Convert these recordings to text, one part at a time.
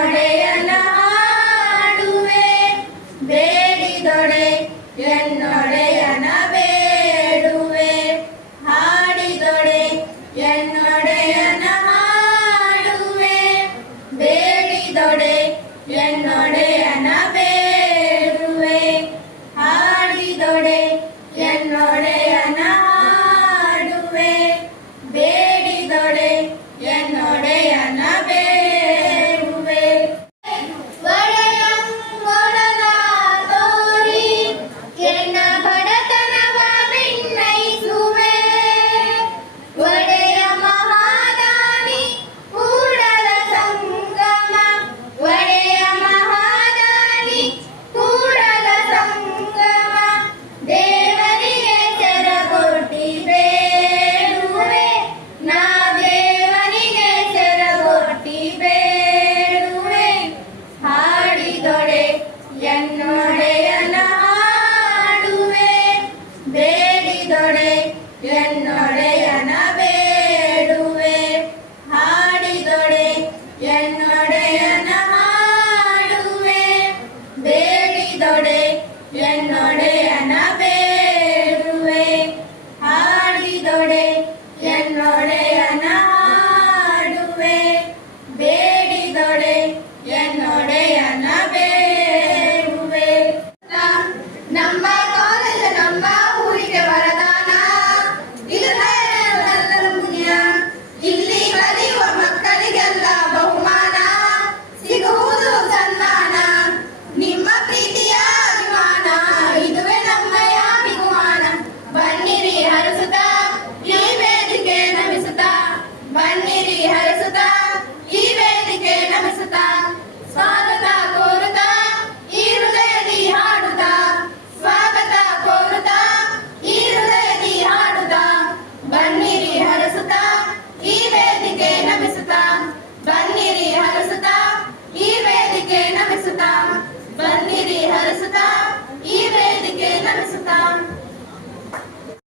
ಬೆನ್ನೊಡೆಯನ ಬೇಡಿದೊಡೆ ಎನ್ನೊಡೆಯನ ಬೇಡುವೆ. ಹಾಡಿದೊಡೆ ಎನ್ನೊಡೆಯನ ಬೇಡಿದೊಡೆ ಎನ್ನೊಡೆಯನ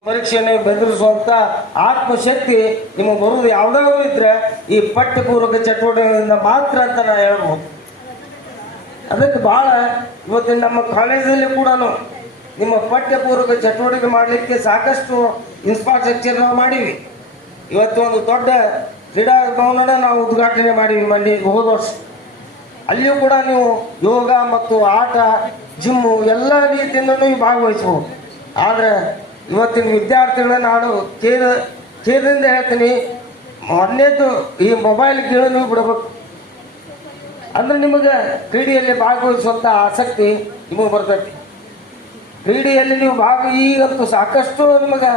ಪರೀಕ್ಷೆಯನ್ನು ಬೆದರಿಸುವಂತ ಆತ್ಮಶಕ್ತಿ ನಿಮಗೆ ಬರುವುದು ಯಾವುದೋ ಇದ್ರೆ ಈ ಪಠ್ಯಪೂರ್ವಕ ಚಟುವಟಿಕೆಗಳಿಂದ ಮಾತ್ರ ಅಂತ ನಾ ಹೇಳ್ಬೋದು. ಅದಕ್ಕೆ ಬಹಳ ಇವತ್ತಿನ ನಮ್ಮ ಕಾಲೇಜಲ್ಲಿ ಕೂಡ ನಿಮ್ಮ ಪಠ್ಯಪೂರ್ವಕ ಚಟುವಟಿಕೆ ಮಾಡಲಿಕ್ಕೆ ಸಾಕಷ್ಟು ಇನ್ಫ್ರಾಸ್ಟ್ರಕ್ಚರ್ ನಾವು ಮಾಡೀವಿ ಇವತ್ತು ಒಂದು ದೊಡ್ಡ ಕ್ರೀಡಾ ಭವನ ನಾವು ಉದ್ಘಾಟನೆ ಮಾಡೀವಿ ಮಂಡಿ ಹೋದ ವರ್ಷ. ಅಲ್ಲಿಯೂ ಕೂಡ ನೀವು ಯೋಗ ಮತ್ತು ಆಟ ಜಿಮ್ಮು ಎಲ್ಲ ರೀತಿಯಿಂದ ನೀವು ಭಾಗವಹಿಸ್ಬೋದು ಆದರೆ ಇವತ್ತಿನ ವಿದ್ಯಾರ್ಥಿಗಳನ್ನ ನಾನು ಕೇಳ ಕೇಂದ್ರಿಂದ ಹೇಳ್ತೀನಿ, ಮೊನ್ನೆದ್ದು ಈ ಮೊಬೈಲ್ ಕೇಳಿ ನೀವು ಬಿಡಬೇಕು. ಅಂದ್ರೆ ನಿಮಗೆ ಕ್ರೀಡೆಯಲ್ಲಿ ಭಾಗವಹಿಸುವಂಥ ಆಸಕ್ತಿ ನಿಮಗೆ ಬರ್ತೈತಿ. ಕ್ರೀಡೆಯಲ್ಲಿ ನೀವು ಭಾಗ ಈಗಂತೂ ಸಾಕಷ್ಟು ನಿಮಗೆ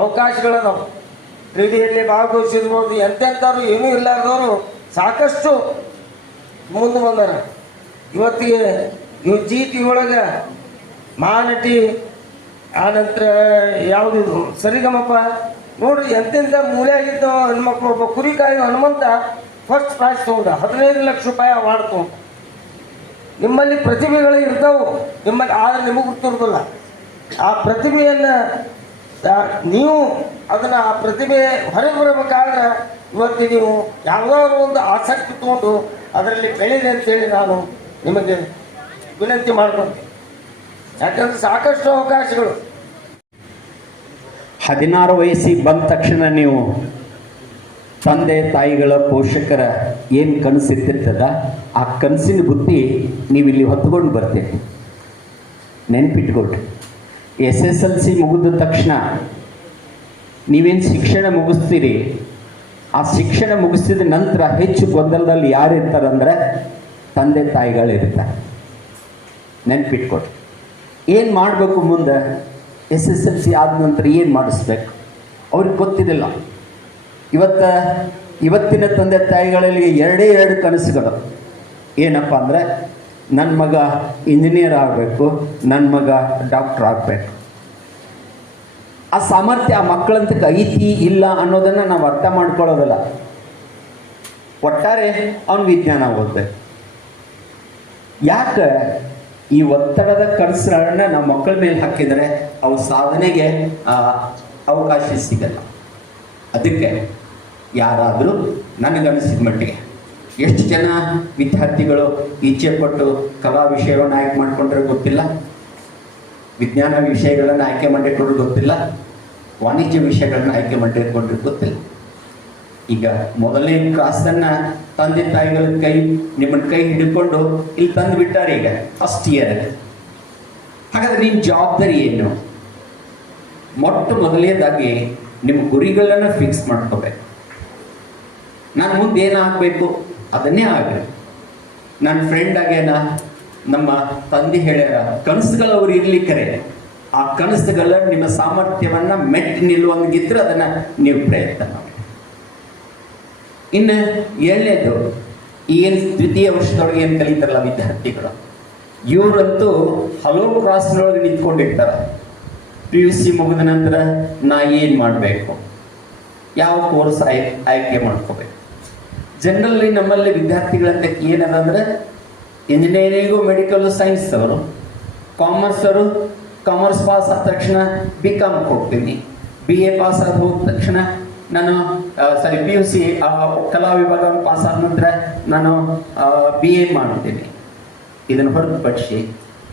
ಅವಕಾಶಗಳದಾವು. ಕ್ರೀಡೆಯಲ್ಲಿ ಭಾಗವಹಿಸಿರ್ಬೋದು ಎಂತೆಂಥವ್ರು ಏನೂ ಇಲ್ಲಾರ್ದವರು ಸಾಕಷ್ಟು ಮುಂದೆ ಬಂದಾರ. ಇವತ್ತಿಗೆ ಇವ್ ಜಿ ಟಿ ಒಳಗೆ ಮಾನಟಿ ಆನಂತರ ಯಾವುದಿದು ಸರಿಗಮಪ್ಪ ನೋಡ್ರಿ ಎಂತೆಂಥ ಮೂಲೆಯಾಗಿದ್ದ ಹೆಣ್ಮಕ್ಳು, ಒಬ್ಬ ಕುರಿಕಾಯಿ ಹನುಮಂತ ಫಸ್ಟ್ ಪ್ರೈಸ್ ತಗೊಂಡ. ಹದಿನೈದು ಲಕ್ಷ ರೂಪಾಯಿ ಅವಾರ್ಡ್ ತಗೊಂಡ. ನಿಮ್ಮಲ್ಲಿ ಪ್ರತಿಭೆಗಳು ಇರ್ತಾವು. ನಿಮ್ಮಲ್ಲಿ, ಆದರೆ ನಿಮಗೆ ಗೊತ್ತಿರೋದಿಲ್ಲ. ಆ ಪ್ರತಿಭೆಯನ್ನು ನೀವು ಅದನ್ನು ಆ ಪ್ರತಿಭೆ ಹೊರಗೆ ಬರಬೇಕಾದ್ರೆ ಇವತ್ತು ನೀವು ಯಾವುದಾದ್ರು ಒಂದು ಆಸಕ್ತಿ ತಗೊಂಡು ಅದರಲ್ಲಿ ಅಂತ ಅಂತೇಳಿ ನಾನು ನಿಮಗೆ ವಿನಂತಿ ಮಾಡ್ಕೊತೀನಿ ಯಾಕಂದ್ರೆ ಸಾಕಷ್ಟು ಅವಕಾಶಗಳು. ಹದಿನಾರು ವಯಸ್ಸಿಗೆ ಬಂದ ತಕ್ಷಣ ನೀವು ತಂದೆ, ತಾಯಿಗಳ ಪೋಷಕರ ಏನು ಕನಸಿತ್ತಿರ್ತದ ಆ ಕನಸಿನ ಬುದ್ಧಿ ನೀವು ಇಲ್ಲಿ ಹೊತ್ಕೊಂಡು ಬರ್ತೀರಿ. ನೆನ್ಪಿಟ್ಕೊಳ್ರಿ. ಎಸ್ ಎಸ್ ಎಲ್ ಸಿ ಮುಗಿದ ತಕ್ಷಣ ನೀವೇನು ಶಿಕ್ಷಣ ಮುಗಿಸ್ತೀರಿ? ಆ ಶಿಕ್ಷಣ ಮುಗಿಸಿದ ನಂತರ ಹೆಚ್ಚು ಗೊಂದಲದಲ್ಲಿ ಯಾರು ಇರ್ತಾರಂದ್ರೆ ತಂದೆ ತಾಯಿಗಳಿರ್ತಾರೆ. ನೆನ್ಪಿಟ್ಕೊಳ್ರಿ ಏನು ಮಾಡಬೇಕು ಮುಂದೆ? ಎಸ್ ಎಸ್ ಎಲ್ ಸಿ ಆದ ನಂತರ ಏನು ಮಾಡಿಸ್ಬೇಕು? ಅವ್ರಿಗೆ ಗೊತ್ತಿರಲಿಲ್ಲ. ಇವತ್ತು, ಇವತ್ತಿನ ತಂದೆ ತಾಯಿಗಳಲ್ಲಿ ಎರಡೇ ಎರಡು ಕನಸುಗಳು. ಏನಪ್ಪ ಅಂದರೆ ನನ್ನ ಮಗ ಇಂಜಿನಿಯರ್ ಆಗಬೇಕು ನನ್ನ ಮಗ ಡಾಕ್ಟ್ರ್ ಆಗಬೇಕು. ಆ ಸಾಮರ್ಥ್ಯ ಆ ಮಕ್ಕಳಂತಕ್ಕೆ ಐತಿ ಇಲ್ಲ ಅನ್ನೋದನ್ನು ನಾವು ಅರ್ಥ ಮಾಡ್ಕೊಳ್ಳೋದಲ್ಲ. ಒಟ್ಟಾರೆ ಅವನು ವಿಜ್ಞಾನ ಓದಬೇಕು ಯಾಕೆ ಈ ಒತ್ತಡದ ಕನಸುಗಳನ್ನ ನಮ್ಮ ಮಕ್ಕಳ ಮೇಲೆ ಹಾಕಿದರೆ ಅವ್ರ ಸಾಧನೆಗೆ ಅವಕಾಶ ಸಿಗಲ್ಲ. ಅದಕ್ಕೆ ಯಾರಾದರೂ ನನಗನ್ನಿಸಿದ ಮಟ್ಟಿಗೆ ಎಷ್ಟು ಜನ ವಿದ್ಯಾರ್ಥಿಗಳು ಇಚ್ಛೆ ಪಟ್ಟು ಕಲಾ ವಿಷಯವನ್ನು ಆಯ್ಕೆ ಮಾಡ್ಕೊಂಡ್ರೆ ಗೊತ್ತಿಲ್ಲ? ವಿಜ್ಞಾನ ವಿಷಯಗಳನ್ನು ಆಯ್ಕೆ ಮಾಡಿಕೊಂಡು ಗೊತ್ತಿಲ್ಲ. ವಾಣಿಜ್ಯ ವಿಷಯಗಳನ್ನ ಆಯ್ಕೆ ಮಾಡಿಕೊಂಡ್ರೆ ಗೊತ್ತಿಲ್ಲ. ಈಗ ಮೊದಲನೇ ಕಾಸನ್ನು ತಂದೆ ತಾಯಿಗಳ ಕೈ ನಿಮ್ಮನ್ನ ಕೈ ಹಿಡ್ಕೊಂಡು ಇಲ್ಲಿ ತಂದು ಬಿಟ್ಟಾರೆ ಈಗ ಫಸ್ಟ್ ಇಯರ್ ಹಾಗಾದ್ರೆ ನಿಮ್ಮ ಜವಾಬ್ದಾರಿ ಏನು? ಮೊಟ್ಟ ಮೊದಲನೇದಾಗಿ ನಿಮ್ಮ ಗುರಿಗಳನ್ನು ಫಿಕ್ಸ್ ಮಾಡ್ಕೋಬೇಕು. ನಾನು ಮುಂದೆ ಏನಾಗಬೇಕು ಅದನ್ನೇ ಆಗಬೇಕು. ನನ್ನ ಫ್ರೆಂಡ್ ಆಗ್ಯಾನ? ನಮ್ಮ ತಂದೆ ಹೇಳ್ಯಾರ, ಕನಸುಗಳು ಅವ್ರು ಇರ್ಲಿಕ್ಕರೆ ಆ ಕನಸುಗಳ ನಿಮ್ಮ ಸಾಮರ್ಥ್ಯವನ್ನ ಮೆಟ್ಟಿ ನಿಲ್ಲುವಂಗಿದ್ರೆ ಅದನ್ನ ನೀವು ಪ್ರಯತ್ನ ಮಾಡಿ ಇನ್ನು ಏಳನೇದು ಏನು ದ್ವಿತೀಯ ವರ್ಷದೊಳಗೆ ಏನು ಕಲಿತಾರಲ್ಲ ವಿದ್ಯಾರ್ಥಿಗಳು? ಇವರಂತೂ ಹಲವು ಕ್ರಾಸ್ನೊಳಗೆ ನಿಂತ್ಕೊಂಡಿರ್ತಾರ. ಪಿ ಯು ಸಿ ಮುಗಿದ ನಂತರ ನಾ ಏನು ಮಾಡಬೇಕು? ಯಾವ ಕೋರ್ಸ್ ಆಯ್ಕೆ ಆಯ್ಕೆ ಮಾಡ್ಕೋಬೇಕು? ಜನರಲಿ ನಮ್ಮಲ್ಲಿ ವಿದ್ಯಾರ್ಥಿಗಳಂತ ಏನದ ಅಂದ್ರೆ ಇಂಜಿನಿಯರಿಂಗು ಮೆಡಿಕಲ್ ಸೈನ್ಸ್ ಅವರು ಕಾಮರ್ಸ್ ಅವರು ಕಾಮರ್ಸ್ ಪಾಸ್ ಆದ ತಕ್ಷಣ ಬಿ ಕಾಮ್ ಹೋಗ್ತೀನಿ ಬಿ ಎ ಪಾಸ್ ಆದ ಹೋದ ತಕ್ಷಣ ನಾನು ಸಾರಿ ಪಿ ಯು ಸಿ ಕಲಾ ವಿಭಾಗ ಪಾಸ್ ಆದ ನಂತರ ನಾನು ಬಿ ಎ ಮಾಡ್ತೀನಿ ಇದನ್ನು ಹೊರತುಪಡಿಸಿ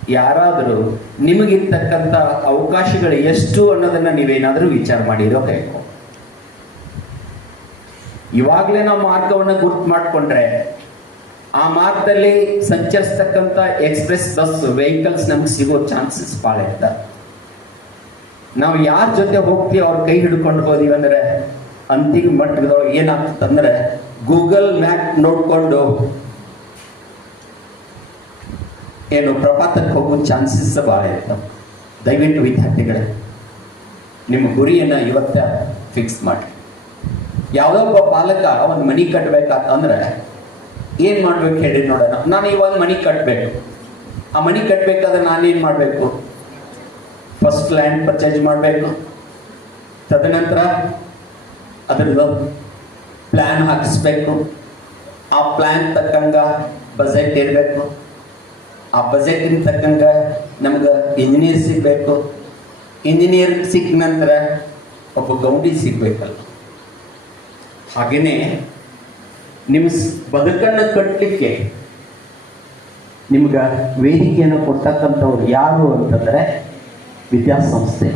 ಯಾರಾದರೂ ನಿಮಗಿರ್ತಕ್ಕಂಥ ಅವಕಾಶಗಳು ಎಷ್ಟು ಅನ್ನೋದನ್ನು ನೀವೇನಾದರೂ ವಿಚಾರ ಮಾಡಿರೋ ಕೈಕೋ ಇವಾಗಲೇ ನಾವು ಮಾರ್ಗವನ್ನು ಗುರ್ತು ಮಾಡಿಕೊಂಡ್ರೆ ಆ ಮಾರ್ಗದಲ್ಲಿ ಸಂಚರಿಸ್ತಕ್ಕಂಥ ಎಕ್ಸ್ಪ್ರೆಸ್ ಬಸ್ ವೆಹಿಕಲ್ಸ್ ನಮ್ಗೆ ಸಿಗೋ ಚಾನ್ಸಸ್ ಭಾಳ ಇರ್ತ ನಾವು ಯಾರ ಜೊತೆ ಹೋಗ್ತೀವಿ ಅವ್ರ ಕೈ ಹಿಡ್ಕೊಂಡು ಹೋದಿವಿ ಅಂದ್ರೆ ಅಂತಿಮ ಮಟ್ಟದೊಳಗೆ ಏನಾಗ್ತದಂದ್ರೆ ಗೂಗಲ್ ಮ್ಯಾಪ್ ನೋಡ್ಕೊಂಡು ಏನು ಪ್ರಪಾತಕ್ಕೆ ಹೋಗೋ ಚಾನ್ಸಸ್ ಭಾಳ ಇರ್ತವೆ ದಯವಿಟ್ಟು ವಿದ್ಯಾರ್ಥಿಗಳೇ, ನಿಮ್ಮ ಗುರಿಯನ್ನು ಇವತ್ತ ಫಿಕ್ಸ್ ಮಾಡಿ ಯಾವುದೋ ಒಬ್ಬ ಪಾಲಕ ಒಂದು ಮನಿ ಕಟ್ಬೇಕಂತಂದ್ರೆ ಏನ್ ಮಾಡ್ಬೇಕು ಹೇಳಿ ನೋಡೋಣ. ನಾನು ಇವಾಗ ಮನಿ ಕಟ್ಟಬೇಕು ಆ ಮನಿ ಕಟ್ಟಬೇಕಾದ್ರೆ ನಾನೇನು ಮಾಡಬೇಕು? ಫಸ್ಟ್ ಲ್ಯಾಂಡ್ ಪರ್ಚೇಸ್ ಮಾಡಬೇಕು. ತದನಂತರ ಅದರದ್ದು ಪ್ಲ್ಯಾನ್ ಹಾಕಿಸ್ಬೇಕು. ಆ ಪ್ಲ್ಯಾನ್ ತಕ್ಕಂಗ ಬಜೆಟ್ ಇರಬೇಕು. ಆ ಬಜೆಟಿನ ತಕ್ಕಂಗ ನಮ್ಗೆ ಇಂಜಿನಿಯರ್ ಸಿಗಬೇಕು. ಇಂಜಿನಿಯರ್ ಸಿಕ್ಕ ನಂತರ ಒಬ್ಬ ಗೌಂಡಿ ಸಿಗ್ಬೇಕಲ್ಲ. ಹಾಗೇನೆ ನಿಮ್ಮ ಬದುಕನ್ನು ಕಟ್ಟಲಿಕ್ಕೆ ನಿಮ್ಗೆ ವೇದಿಕೆಯನ್ನು ಕೊಡ್ತಕ್ಕಂಥವ್ರು ಯಾರು ಅಂತಂದ್ರೆ ವಿದ್ಯಾಸಂಸ್ಥೆ.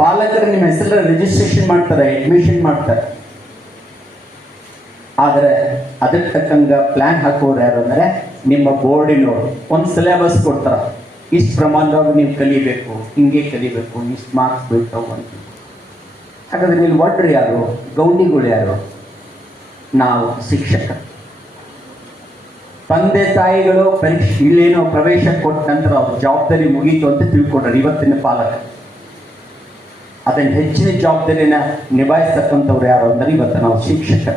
ಪಾಲಕರು ನಿಮ್ಮ ಹೆಸರ ರಿಜಿಸ್ಟ್ರೇಷನ್ ಮಾಡ್ತಾರೆ ಅಡ್ಮಿಷನ್ ಮಾಡ್ತಾರೆ. ಆದರೆ ಅದಕ್ಕೆ ತಕ್ಕಂಗ ಪ್ಲಾನ್ ಹಾಕೋರು ಯಾರು ಅಂದರೆ ನಿಮ್ಮ ಬೋರ್ಡಿನವರು ಒಂದು ಸಿಲೆಬಸ್ ಕೊಡ್ತಾರ. ಇಷ್ಟು ಪ್ರಮಾಣದಾಗ ನೀವು ಕಲಿಬೇಕು, ಹಿಂಗೆ ಕಲಿಬೇಕು, ಇಷ್ಟು ಮಾರ್ಕ್ಸ್ ಬೀಳ್ತಾವ ಅಂತ. ಹಾಗಾದ್ರೆ ನೀವು ಒಡ್ರು ಯಾರು? ಗೌಂಡಿಗಳು ಯಾರು? ನಾವು ಶಿಕ್ಷಕ. ತಂದೆ ತಾಯಿಗಳು ಪರೀಕ್ಷೆ ಇಲ್ಲೇನೋ ಪ್ರವೇಶ ಕೊಟ್ಟ ನಂತರ ಅವ್ರ ಜವಾಬ್ದಾರಿ ಮುಗೀತು ಅಂತ ತಿಳ್ಕೊಂಡ್ರೆ ಇವತ್ತಿನ ಪಾಲಕ. ಅದನ್ನು ಹೆಚ್ಚಿನ ಜವಾಬ್ದಾರಿನ ನಿಭಾಯಿಸ್ತಕ್ಕಂಥವ್ರು ಯಾರು ಅಂದರೆ ಇವತ್ತು ನಾವು ಶಿಕ್ಷಕ.